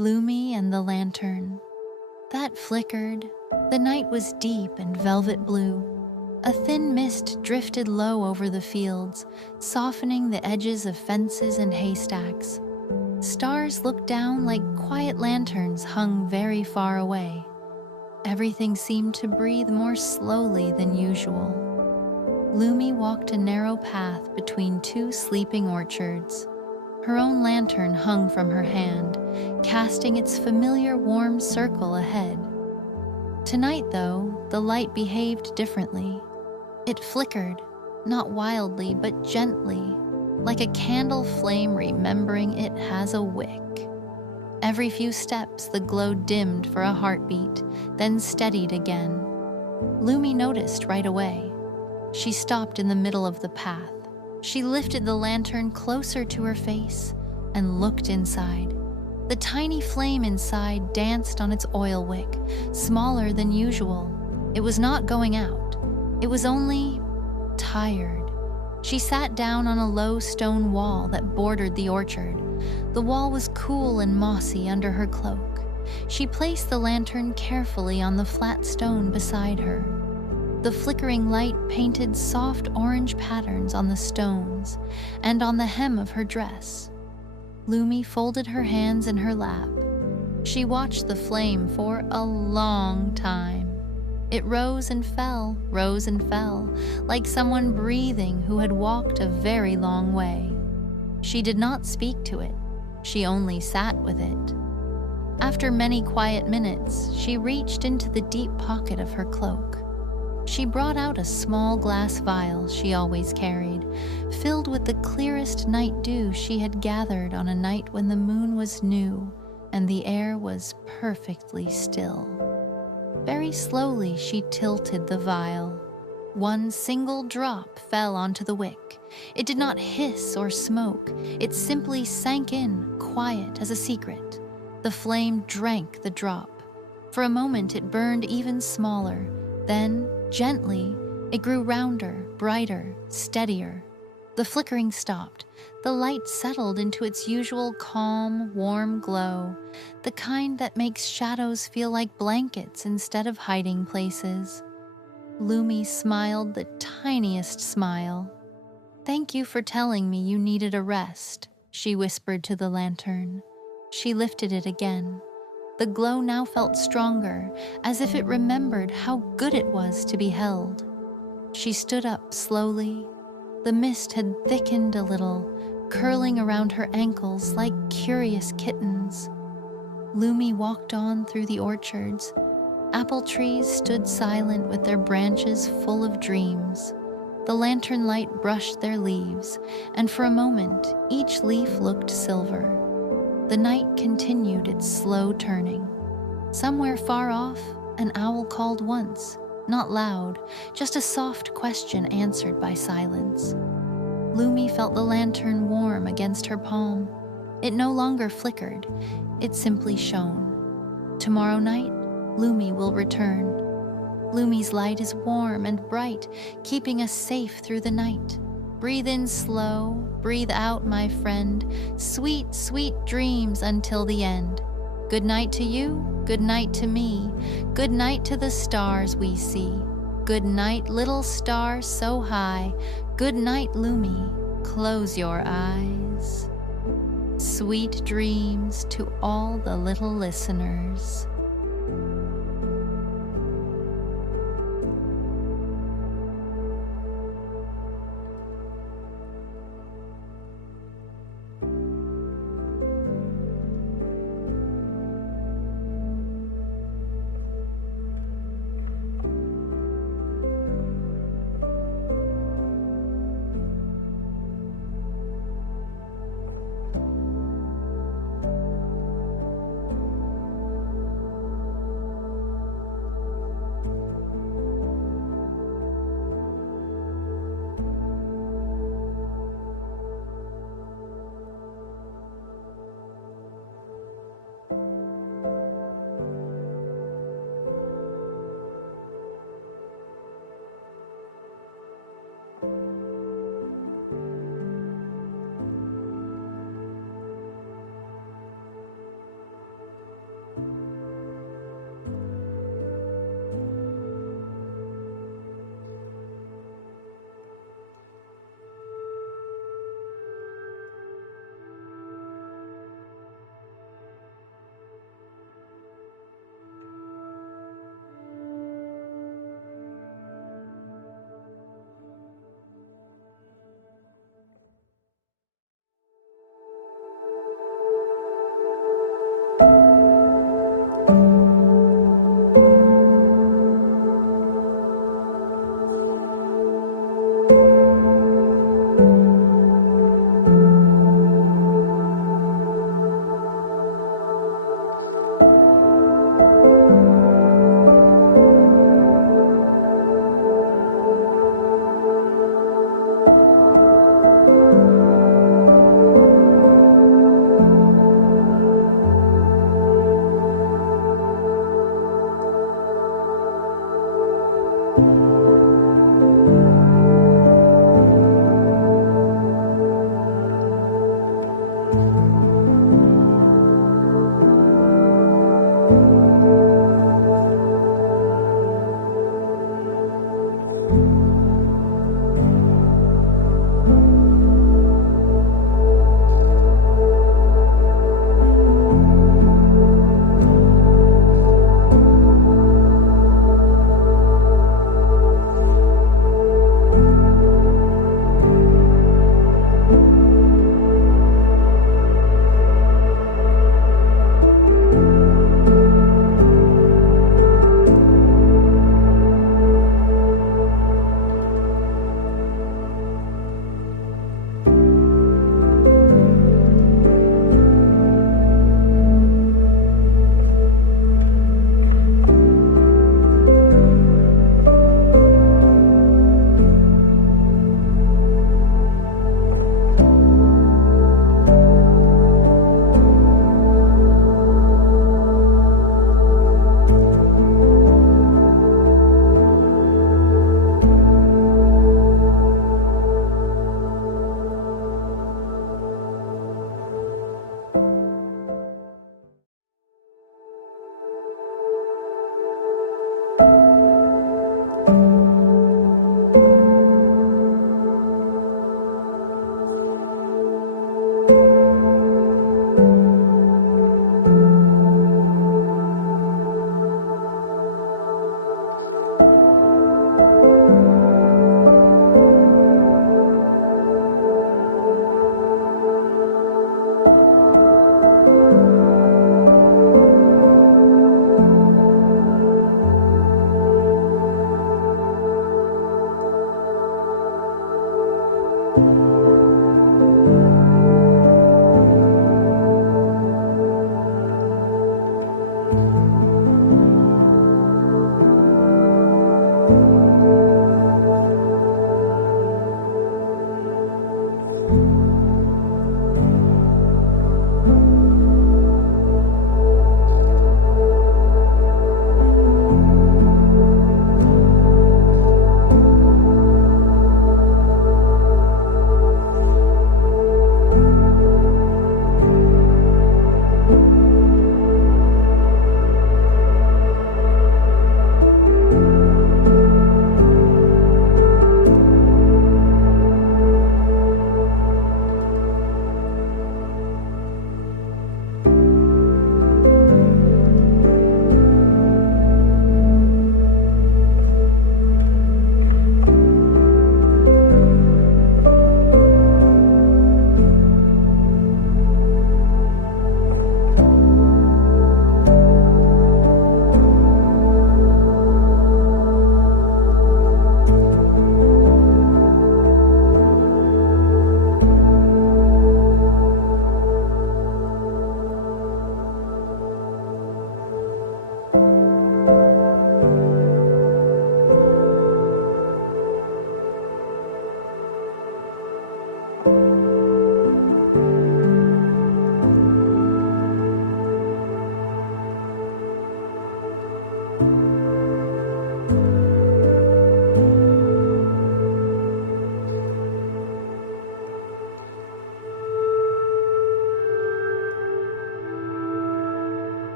Lumi and the lantern. That flickered. The night was deep and velvet blue. A thin mist drifted low over the fields, softening the edges of fences and haystacks. Stars looked down like quiet lanterns hung very far away. Everything seemed to breathe more slowly than usual. Lumi walked a narrow path between two sleeping orchards. Her own lantern hung from her hand, casting its familiar warm circle ahead. Tonight, though, the light behaved differently. It flickered, not wildly but gently, like a candle flame remembering it has a wick. Every few steps the glow dimmed for a heartbeat, then steadied again. Lumi noticed right away. She stopped in the middle of the path. She lifted the lantern closer to her face and looked inside. The tiny flame inside danced on its oil wick, smaller than usual. It was not going out. It was only tired. She sat down on a low stone wall that bordered the orchard. The wall was cool and mossy under her cloak. She placed the lantern carefully on the flat stone beside her. The flickering light painted soft orange patterns on the stones and on the hem of her dress. Lumi folded her hands in her lap. She watched the flame for a long time. It rose and fell, like someone breathing who had walked a very long way. She did not speak to it. She only sat with it. After many quiet minutes, she reached into the deep pocket of her cloak. She brought out a small glass vial she always carried, filled with the clearest night dew she had gathered on a night when the moon was new and the air was perfectly still. Very slowly she tilted the vial. One single drop fell onto the wick. It did not hiss or smoke. It simply sank in, quiet as a secret. The flame drank the drop. For a moment it burned even smaller. Then, gently, it grew rounder, brighter, steadier. The flickering stopped. The light settled into its usual calm, warm glow, the kind that makes shadows feel like blankets instead of hiding places. Lumi smiled the tiniest smile. "Thank you for telling me you needed a rest," she whispered to the lantern. She lifted it again. The glow now felt stronger, as if it remembered how good it was to be held. She stood up slowly. The mist had thickened a little, curling around her ankles like curious kittens. Lumi walked on through the orchards. Apple trees stood silent with their branches full of dreams. The lantern light brushed their leaves, and for a moment, each leaf looked silver. The night continued its slow turning. Somewhere far off, an owl called once, not loud, just a soft question answered by silence. Lumi felt the lantern warm against her palm. It no longer flickered, it simply shone. Tomorrow night, Lumi will return. Lumi's light is warm and bright, keeping us safe through the night. Breathe in slow, breathe out, my friend. Sweet, sweet dreams until the end. Good night to you, good night to me. Good night to the stars we see. Good night, little star so high. Good night, Lumi. Close your eyes. Sweet dreams to all the little listeners.